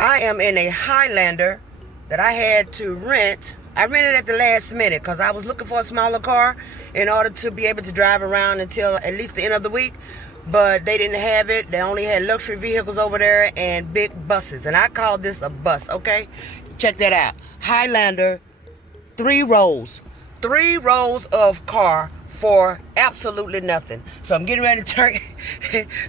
I am in a Highlander that I had to rent. I rented at the last minute because I was looking for a smaller car in order to be able to drive around until at least the end of the week. But they didn't have it. They only had luxury vehicles over there and big buses. And I called this a bus, okay? Check that out. Highlander, 3 rows. 3 rows of car for absolutely nothing. So I'm getting ready to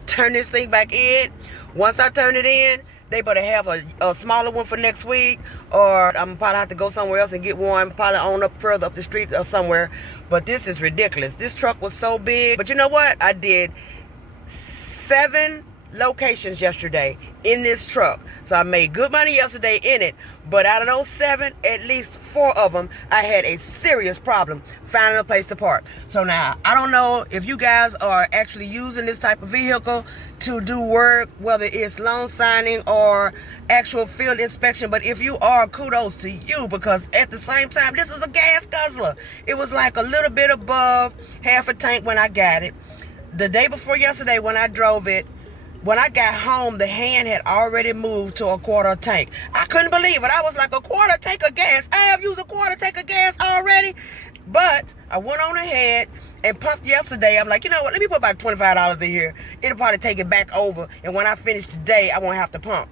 turn this thing back in. Once I turn it in, they better have a smaller one for next week, or I'm probably have to go somewhere else and get one, probably on up further up the street or somewhere. But this is ridiculous. This truck was so big. But you know what? I did 7 locations yesterday in this truck. So I made good money yesterday in it. But out of those 7, at least 4 of them, I had a serious problem finding a place to park. So now, I don't know if you guys are actually using this type of vehicle to do work, whether it's loan signing or actual field inspection. But if you are, kudos to you, because at the same time, this is a gas guzzler. It was like a little bit above half a tank when I got it. The day before yesterday when I drove it, when I got home, the hand had already moved to a quarter tank. I couldn't believe it. I was like, a quarter tank of gas? I have used a quarter tank of gas already? But I went on ahead and pumped yesterday. I'm like, you know what? Let me put about $25 in here. It'll probably take it back over. And when I finish today, I won't have to pump.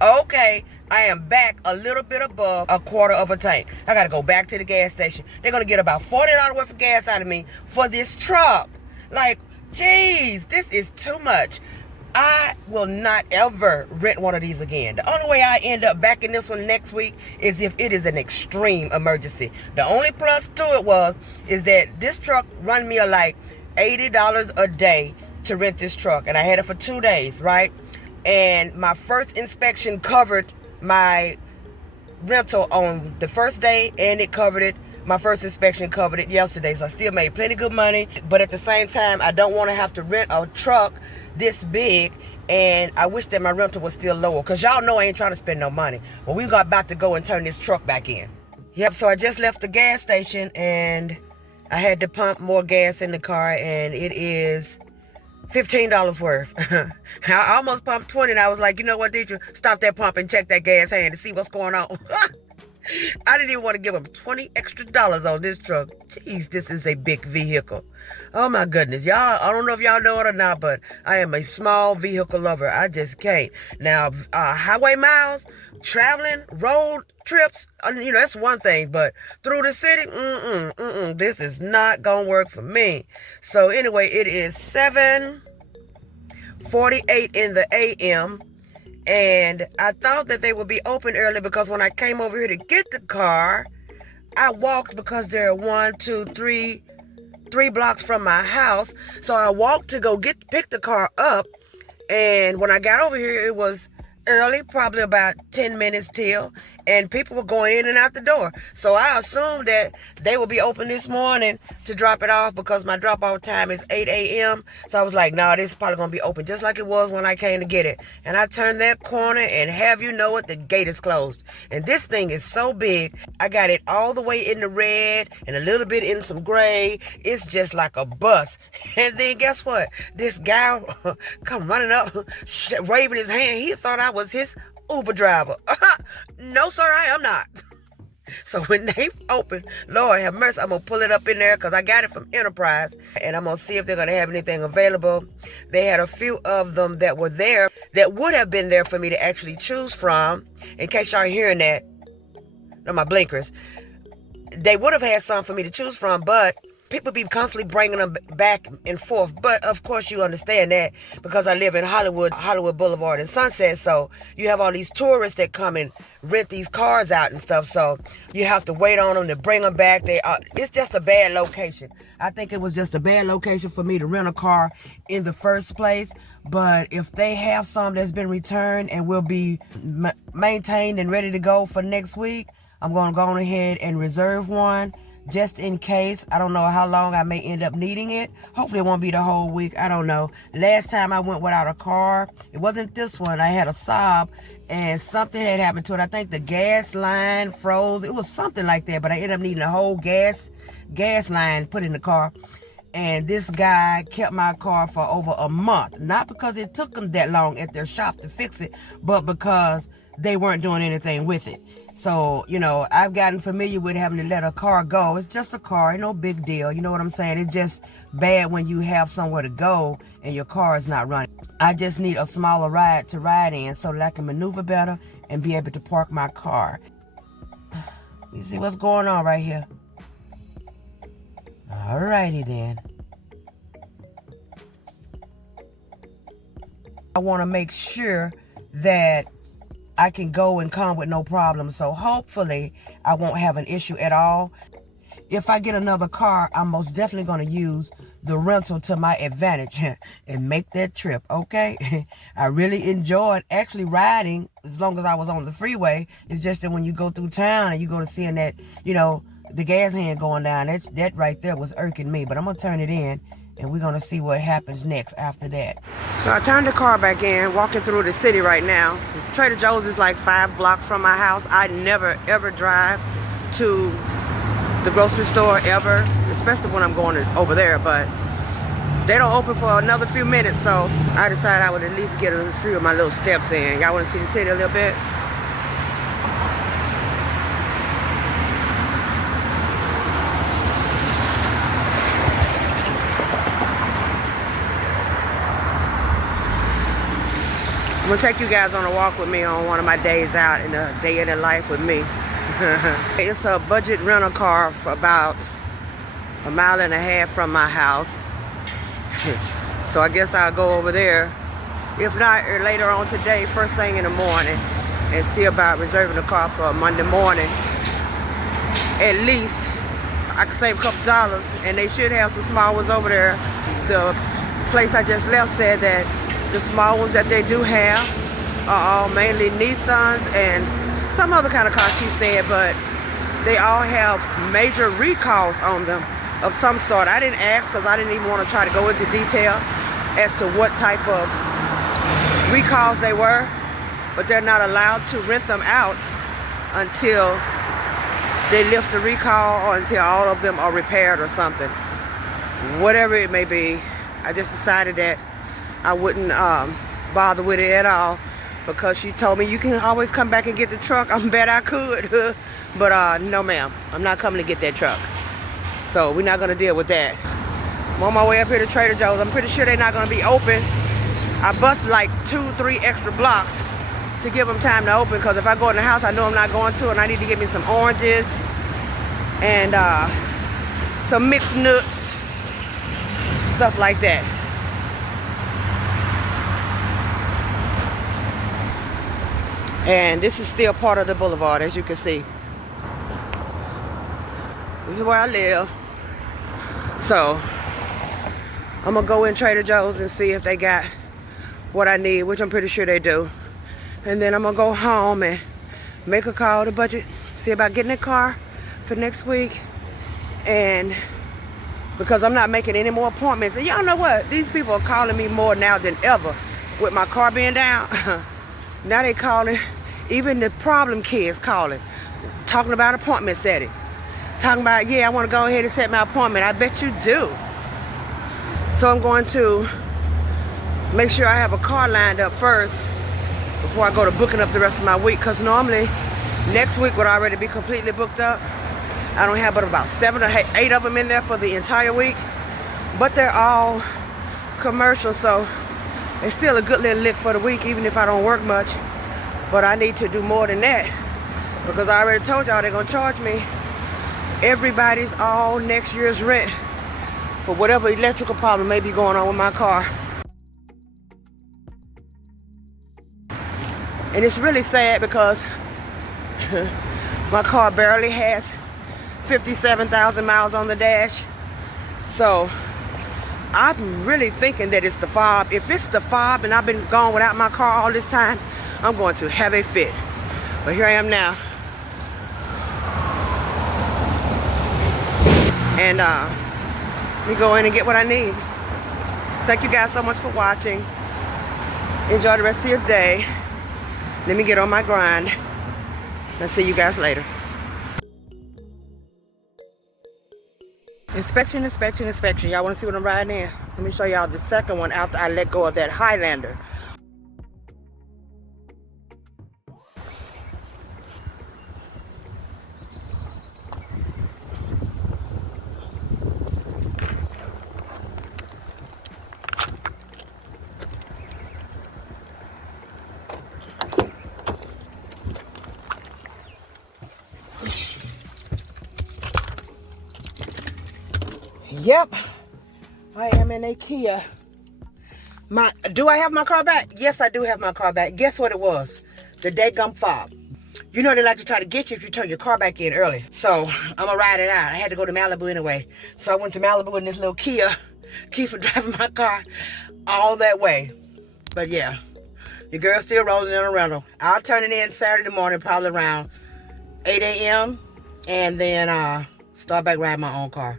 Okay, I am back a little bit above a quarter of a tank. I got to go back to the gas station. They're going to get about $40 worth of gas out of me for this truck. Like, geez, this is too much. I will not ever rent one of these again. The only way I end up back in this one next week is if it is an extreme emergency. The only plus to it is that this truck run me like $80 a day to rent this truck. And I had it for 2 days, right? And my first inspection covered my rental on the first day, and it covered it. My first inspection covered it yesterday, so I still made plenty good money. But at the same time, I don't want to have to rent a truck this big, and I wish that my rental was still lower, because y'all know I ain't trying to spend no money. Well, we got about to go and turn this truck back in. Yep, so I just left the gas station, and I had to pump more gas in the car, and it is $15 worth. I almost pumped 20, and I was like, you know what, Deidre? Stop that pump and check that gas hand to see what's going on. I didn't even want to give them $20 extra on this truck. Jeez, this is a big vehicle. Oh my goodness. Y'all, I don't know if y'all know it or not, but I am a small vehicle lover. I just can't. Now, highway miles, traveling, road trips, that's one thing, but through the city, this is not going to work for me. So anyway, it is 7:48 in the a.m., and I thought that they would be open early, because when I came over here to get the car, I walked, because there are 3 blocks from my house. So I walked to go pick the car up. And when I got over here, it was early, probably about 10 minutes till, and people were going in and out the door. So I assumed that they would be open this morning to drop it off, because my drop-off time is 8 a.m. So I was like, nah, this is probably going to be open just like it was when I came to get it. And I turned that corner, and have you know it, the gate is closed. And this thing is so big. I got it all the way in the red and a little bit in some gray. It's just like a bus. And then guess what? This guy come running up, waving his hand. He thought I was his Uber driver. No, sir, I am not. So when they open, Lord have mercy, I'm going to pull it up in there, because I got it from Enterprise, and I'm going to see if they're going to have anything available. They had a few of them that were there that would have been there for me to actually choose from. In case y'all hearing that, no, my blinkers. They would have had some for me to choose from, but people be constantly bringing them back and forth. But of course you understand that, because I live in Hollywood Boulevard and Sunset. So you have all these tourists that come and rent these cars out and stuff. So you have to wait on them to bring them back. It's just a bad location. I think it was just a bad location for me to rent a car in the first place. But if they have some that's been returned and will be maintained and ready to go for next week, I'm going to go on ahead and reserve one, just in case. I don't know how long I may end up needing it. Hopefully it won't be the whole week. I don't know. Last time I went without a car, it wasn't this one. I had a Saab, and something had happened to it. I think the gas line froze. It was something like that, but I ended up needing a whole gas line put in the car. And this guy kept my car for over a month. Not because it took them that long at their shop to fix it, but because they weren't doing anything with it. So, you know, I've gotten familiar with having to let a car go. It's just a car, no big deal. You know what I'm saying? It's just bad when you have somewhere to go and your car is not running. I just need a smaller ride to ride in so that I can maneuver better and be able to park my car. You see what's going on right here? Alrighty then. I want to make sure that I can go and come with no problem. So hopefully I won't have an issue at all. If I get another car, I'm most definitely going to use the rental to my advantage and make that trip, okay? I really enjoyed actually riding as long as I was on the freeway. It's just that when you go through town and you go to seeing that, you know, the gas hand going down, that right there was irking me. But I'm going to turn it in and we're going to see what happens next after that. So I turned the car back in, walking through the city right now. Trader Joe's is like 5 blocks from my house. I never, ever drive to the grocery store ever, especially when I'm going over there, but they don't open for another few minutes, so I decided I would at least get a few of my little steps in. Y'all want to see the city a little bit? I'm gonna take you guys on a walk with me on one of my days out in a day in the life with me. It's a budget rental car for about 1.5 miles from my house. So I guess I'll go over there. If not, later on today, first thing in the morning, and see about reserving a car for a Monday morning. At least I can save a couple dollars, and they should have some small ones over there. The place I just left said that the small ones that they do have are all mainly Nissans and some other kind of car, she said, but they all have major recalls on them of some sort. I didn't ask because I didn't even want to try to go into detail as to what type of recalls they were, but they're not allowed to rent them out until they lift the recall or until all of them are repaired or something. Whatever it may be, I just decided that I wouldn't bother with it at all, because she told me you can always come back and get the truck. I bet I could, but no ma'am, I'm not coming to get that truck. So we're not gonna deal with that. I'm on my way up here to Trader Joe's. I'm pretty sure they're not gonna be open. I bust like 2-3 extra blocks to give them time to open, because if I go in the house, I know I'm not going to, and I need to get me some oranges and some mixed nuts, stuff like that. And this is still part of the boulevard, as you can see. This is where I live. So I'm gonna go in Trader Joe's and see if they got what I need, which I'm pretty sure they do. And then I'm gonna go home and make a call to budget, see about getting a car for next week. And because I'm not making any more appointments, and y'all know what? These people are calling me more now than ever with my car being down. Now they calling, even the problem kids calling, talking about appointment setting. Talking about, yeah, I want to go ahead and set my appointment. I bet you do. So I'm going to make sure I have a car lined up first before I go to booking up the rest of my week, because normally next week would already be completely booked up. I don't have but about 7 or 8 of them in there for the entire week, but they're all commercial, so it's still a good little lick for the week, even if I don't work much. But I need to do more than that, because I already told y'all they're gonna charge me everybody's all next year's rent for whatever electrical problem may be going on with my car. And it's really sad because my car barely has 57,000 miles on the dash. So I'm really thinking that it's the fob. If it's the fob and I've been gone without my car all this time, I'm going to have a fit. But here I am now. And let me go in and get what I need. Thank you guys so much for watching. Enjoy the rest of your day. Let me get on my grind. I'll see you guys later. Inspection, inspection, inspection. Y'all want to see what I'm riding in? Let me show y'all the second one after I let go of that Highlander. Yep, I am in a Kia. Do I have my car back? Yes, I do have my car back. Guess what it was? The daggum fob. You know they like to try to get you if you turn your car back in early. So I'm gonna ride it out. I had to go to Malibu anyway. So I went to Malibu in this little Kia. Keep from driving my car all that way. But yeah, your girl's still rolling in a rental. I'll turn it in Saturday morning, probably around 8 a.m. and then start back riding my own car.